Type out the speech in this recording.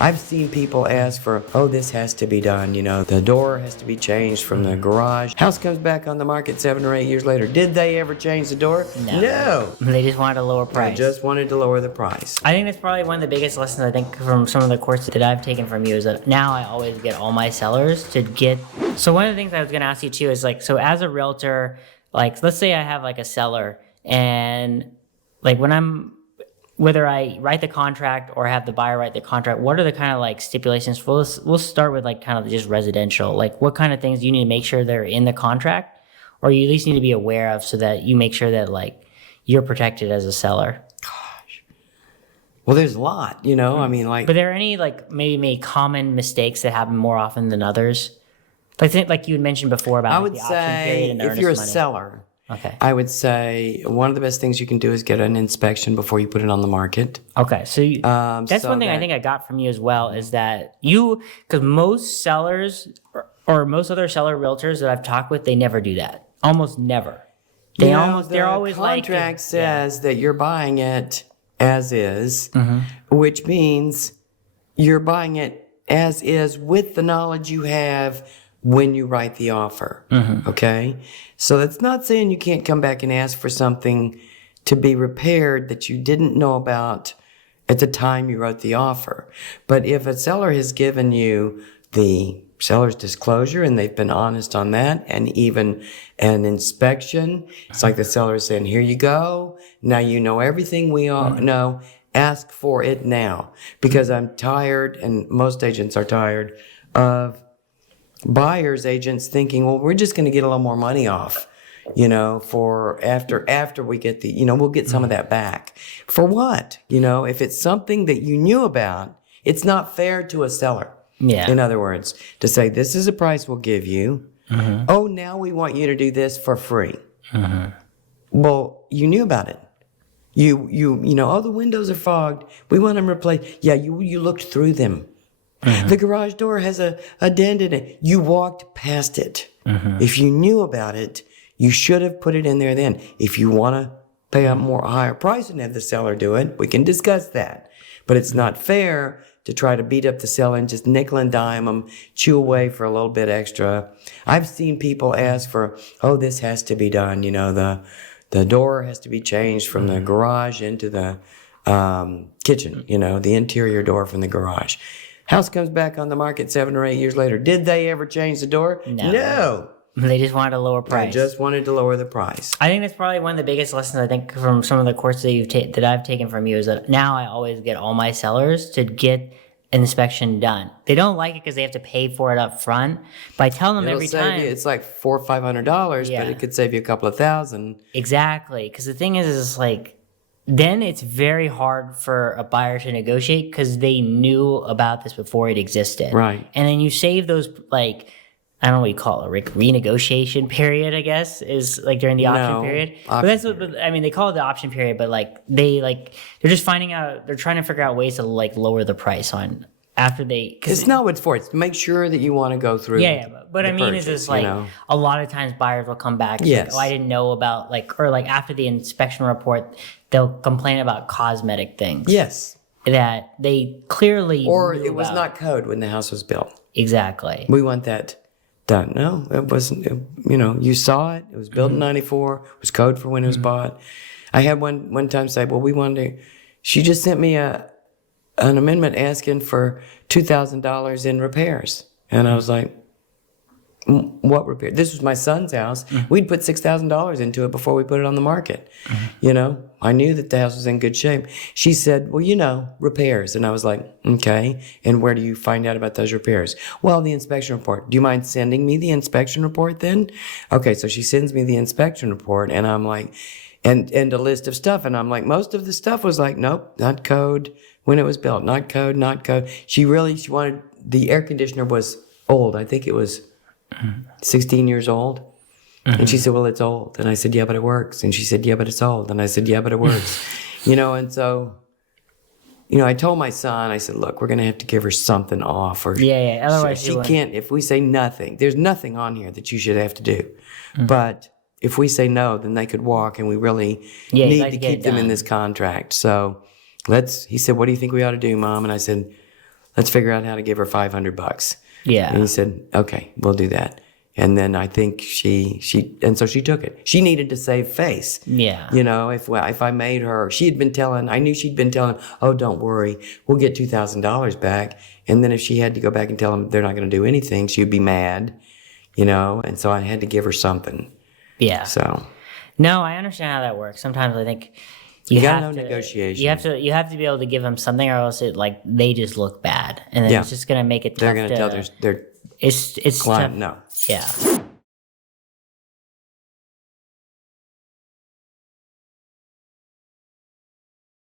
I've seen people ask for, oh, this has to be done. The door has to be changed from the garage. House comes back on the market 7 or 8 years later. Did they ever change the door? No. They just wanted a lower price. I just wanted to lower the price. I think that's probably one of the biggest lessons I think from some of the courses that I've taken from you is that now I always get all my sellers to get. So one of the things I was going to ask you too is so as a realtor, let's say I have a seller and whether I write the contract or have the buyer write the contract, what are the kind of stipulations? We'll start with kind of just residential. What kind of things do you need to make sure they're in the contract, or you at least need to be aware of so that you make sure that you're protected as a seller? Gosh. Well, there's a lot, I mean, But are there any maybe common mistakes that happen more often than others? I think you had mentioned before about I would the option period say and the if earnest you're a money. seller, Okay. I would say one of the best things you can do is get an inspection before you put it on the market. Okay, so that's so one thing I think I got from you as well is that because most sellers or most other seller realtors that I've talked with, they never do that. Almost never. They're always The contract says that you're buying it as is, which means you're buying it as is with the knowledge you have when you write the offer. Okay? So that's not saying you can't come back and ask for something to be repaired that you didn't know about at the time you wrote the offer. But if a seller has given you the seller's disclosure and they've been honest on that, and even an inspection, it's like the seller is saying, here you go. Now you know everything we all know. Ask for it now. Because I'm tired, and most agents are tired, of buyers agents thinking, well, we're just going to get a little more money off, for after we get we'll get some of that back. For what? If it's something that you knew about, it's not fair to a seller. Yeah. In other words, to say, this is a price we'll give you. Oh, now we want you to do this for free. Well, you knew about it. Oh, the windows are fogged. We want them replaced. Yeah, you looked through them. The garage door has a dent in it. You walked past it. If you knew about it, you should have put it in there then. If you want to pay a higher price and have the seller do it, we can discuss that. But it's not fair to try to beat up the seller and just nickel and dime them, chew away for a little bit extra. I've seen people ask for, oh, this has to be done. The door has to be changed from the garage into the kitchen, the interior door from the garage. House comes back on the market 7 or 8 years later. Did they ever change the door? No. They just wanted a lower price. I just wanted to lower the price. I think that's probably one of the biggest lessons I think from some of the courses that I've taken from you is that now I always get all my sellers to get an inspection done. They don't like it because they have to pay for it up front, but I tell them It'll every save time. it's like $400 or $500, Yeah. but it could save you a couple of thousand. Exactly, because the thing is then it's very hard for a buyer to negotiate because they knew about this before it existed. Right. And then you save those I don't know what you call it, renegotiation period, I guess, is during the option period. But that's what they call it the option period, but they're just finding out, they're trying to figure out ways to lower the price on after they. It's not what it's for. It's to make sure that you want to go through. Yeah, but I mean, purchase, is a lot of times buyers will come back. Yes. I didn't know about after the inspection report, they'll complain about cosmetic things. Yes. That they clearly Or knew it was about. not code when the house was built. Exactly. We want that done. No, it wasn't. You saw it. It was built in 94. It was code for when it was bought. I had one time say, well, we wanted to. She just sent me an amendment asking for $2,000 in repairs. And I was like, what repair? This was my son's house. We'd put $6,000 into it before we put it on the market. I knew that the house was in good shape. She said, well, repairs. And I was like, okay. And where do you find out about those repairs? Well, the inspection report. Do you mind sending me the inspection report then? Okay, so she sends me the inspection report, and I'm like, and a list of stuff. And I'm like, most of the stuff was like, nope, not code when it was built. Not code, not code. She wanted, the air conditioner was old. I think it was 16 years old. And she said, well, it's old. And I said, yeah, but it works. And she said, yeah, but it's old. And I said, yeah, but it works. And so, I told my son, I said, look, we're going to have to give her something off. Or Yeah. Otherwise, she can't, if we say nothing, there's nothing on here that you should have to do. But if we say no, then they could walk, and we really need to keep them in this contract. So he said, what do you think we ought to do, Mom? And I said, let's figure out how to give her $500. Yeah. And he said, okay, we'll do that. And then I think so she took it. She needed to save face. Yeah. You know, if I made her, I knew she'd been telling, oh, don't worry, we'll get $2,000 back. And then if she had to go back and tell them they're not going to do anything, she'd be mad, you know. And so I had to give her something. Yeah. So. No, I understand how that works. Sometimes I think you gotta know negotiation. You have to be able to give them something, or else they just look bad, and then it's just gonna make it tough. They're gonna tell their it's client tough. no. Yeah.